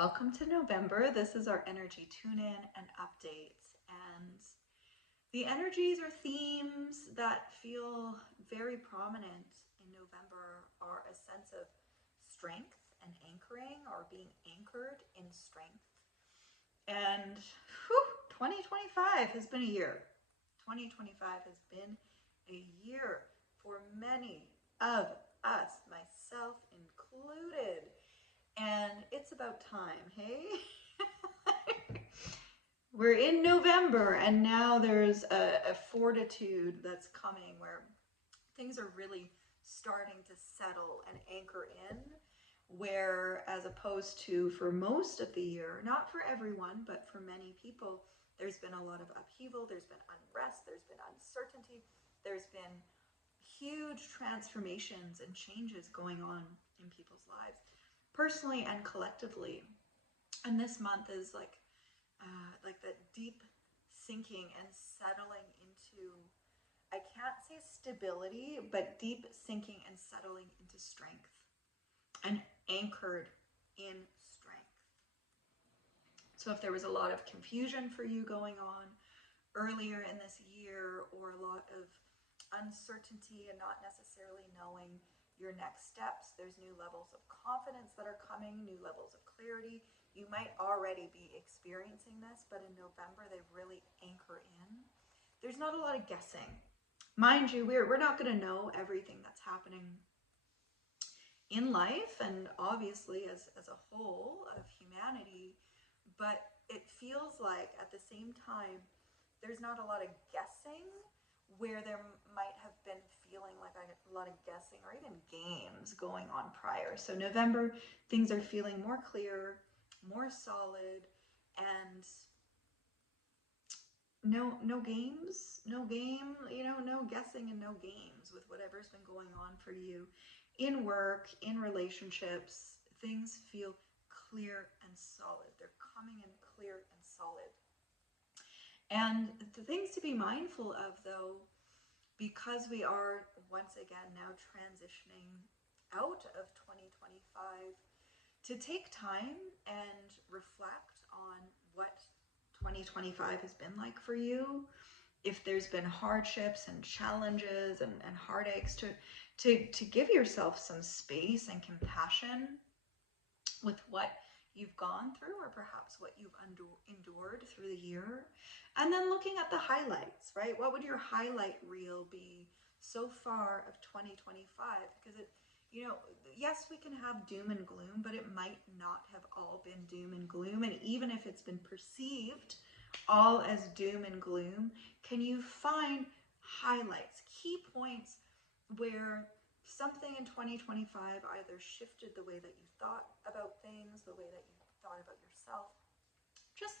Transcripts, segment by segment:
welcome to November. This is our energy tune-in and updates. And the energies or themes that feel very prominent in November are a sense of strength and anchoring, or being anchored in strength. And 2025 has been a year. 2025 has been a year for many of us, myself included. And it's about time, hey? We're in November, and now there's a fortitude that's coming where things are really starting to settle and anchor in. Where, as opposed to for most of the year, not for everyone, but for many people, there's been a lot of upheaval, there's been unrest, there's been uncertainty, there's been huge transformations and changes going on in people's lives, personally and collectively. And this month is like that deep sinking and settling into, I can't say stability, but deep sinking and settling into strength, and anchored in strength. So if there was a lot of confusion for you going on earlier in this year, or a lot of uncertainty and not necessarily knowing your next steps, there's new levels of confidence that are coming, new levels of clarity. You might already be experiencing this, but in November they really anchor in. There's not a lot of guessing. Mind you, we're not going to know everything that's happening in life, and obviously as a whole of humanity, but it feels like at the same time there's not a lot of guessing, where there might have been feeling like a lot of guessing or even games going on prior. So November, things are feeling more clear, more solid, and no games, no game, no guessing and no games with whatever's been going on for you in work, in relationships. Things feel clear and solid. They're coming in clear and solid. And the things to be mindful of, though, because we are once again now transitioning out of 2025, to take time and reflect on what 2025 has been like for you. If there's been hardships and challenges and heartaches, to give yourself some space and compassion with what you've gone through, or perhaps what you've endured through the year. And then looking at the highlights, right? What would your highlight reel be so far of 2025? Because yes, we can have doom and gloom, but it might not have all been doom and gloom. And even if it's been perceived all as doom and gloom, can you find highlights, key points where something in 2025 either shifted the way that you thought about things, the way that you thought about yourself? Just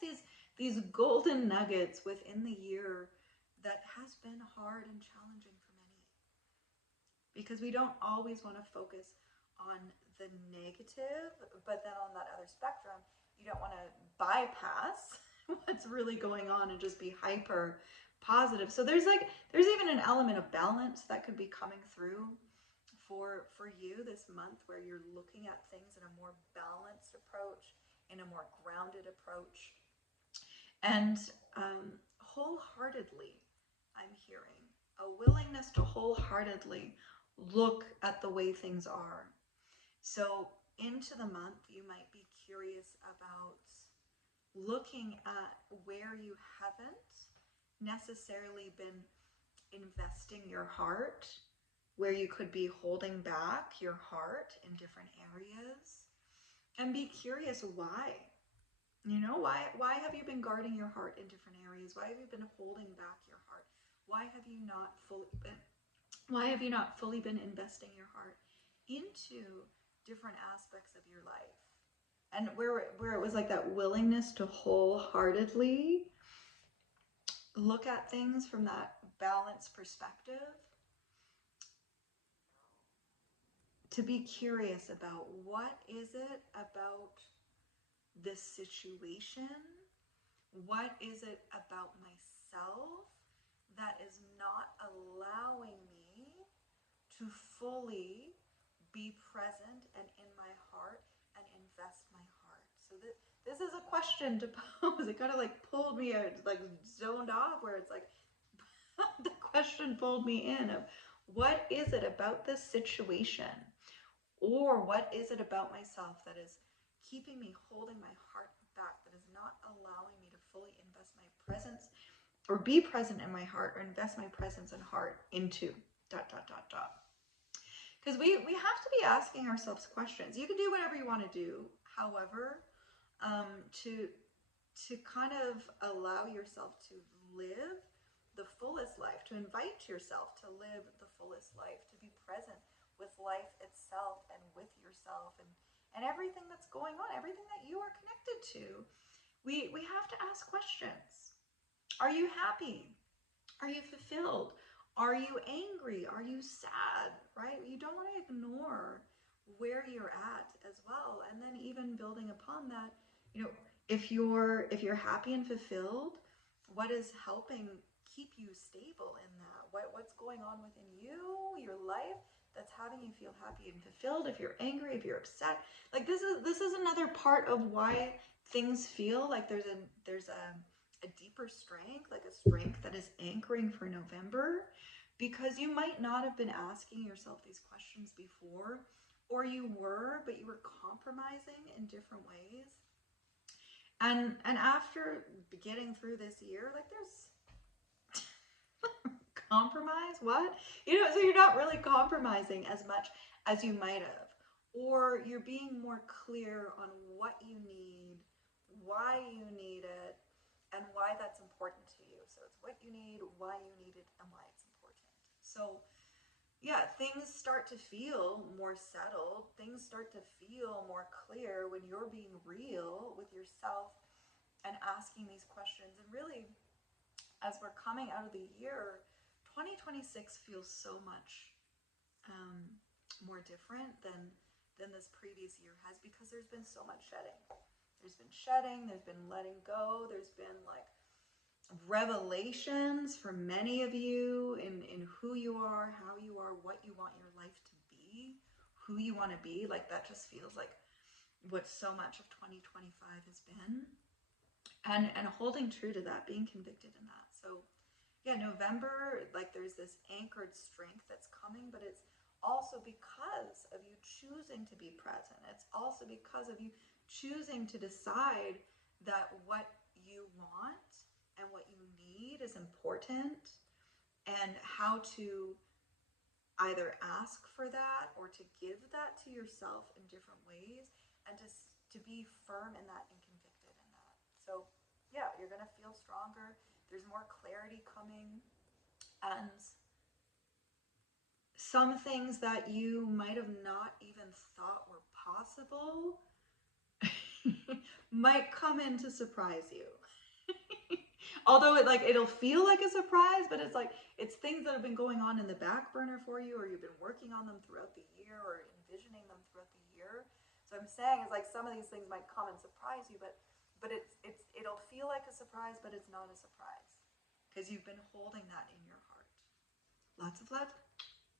these golden nuggets within the year that has been hard and challenging for many. Because we don't always want to focus on the negative, but then on that other spectrum, you don't want to bypass what's really going on and just be hyper positive. So there's even an element of balance that could be coming through for you this month, where you're looking at things in a more balanced approach, in a more grounded approach. And wholeheartedly, I'm hearing a willingness to wholeheartedly look at the way things are. So into the month, you might be curious about looking at where you haven't necessarily been investing your heart, where you could be holding back your heart in different areas, and be curious why. Why have you been guarding your heart in different areas? Why have you been holding back your heart? Why have you not fully been investing your heart into different aspects of your life? And where it was like that willingness to wholeheartedly look at things from that balanced perspective, to be curious about what is it about this situation, what is it about myself that is not allowing me to fully be present and in my heart and invest my heart. So this is a question to pose. It kind of like pulled me out, like zoned off, where it's like the question pulled me in of what is it about this situation, or what is it about myself that is keeping me holding my heart back, that is not allowing me to fully invest my presence or be present in my heart or invest my presence and heart into dot dot dot dot. Because we have to be asking ourselves questions. You can do whatever you want to do, however, to kind of allow yourself to live the fullest life, to invite yourself to live the fullest life, to be present with life itself and with yourself, and everything that's going on, everything that you are connected to. We have to ask questions. Are you happy? Are you fulfilled? Are you angry? Are you sad? Right? You don't want to ignore where you're at as well. And then even building upon that, you know, if you're happy and fulfilled, what is helping keep you stable in that? What's going on within you, your life, that's having you feel happy and fulfilled? If you're angry, if you're upset, like this is another part of why things feel like there's a deeper strength, like a strength that is anchoring for November, because you might not have been asking yourself these questions before, or you were, but you were compromising in different ways. And after getting through this year, like there's compromise, what? So you're not really compromising as much as you might have, or you're being more clear on what you need, why you need it, and why that's important to you. So it's what you need, why you need it, and why it's important. So yeah, things start to feel more settled. Things start to feel more clear when you're being real with yourself and asking these questions. And really, as we're coming out of the year, 2026 feels so much more different than this previous year has, because there's been so much shedding. There's been shedding, there's been letting go, there's been like revelations for many of you in who you are, how you are, what you want your life to be, who you want to be. Like that just feels like what so much of 2025 has been. And holding true to that, being convicted in that. So yeah, November, like there's this anchored strength that's coming, but it's also because of you choosing to be present. It's also because of you choosing to decide that what you want and what you need is important, and how to either ask for that or to give that to yourself in different ways, and to be firm in that and convicted in that. So yeah, you're going to feel stronger. There's more clarity coming, and some things that you might have not even thought were possible might come in to surprise you. Although it'll feel like a surprise, but it's things that have been going on in the back burner for you, or you've been working on them throughout the year, or envisioning them throughout the year. So I'm saying is like some of these things might come and surprise you, but it'll feel like a surprise, but it's not a surprise, because you've been holding that in your heart. Lots of love.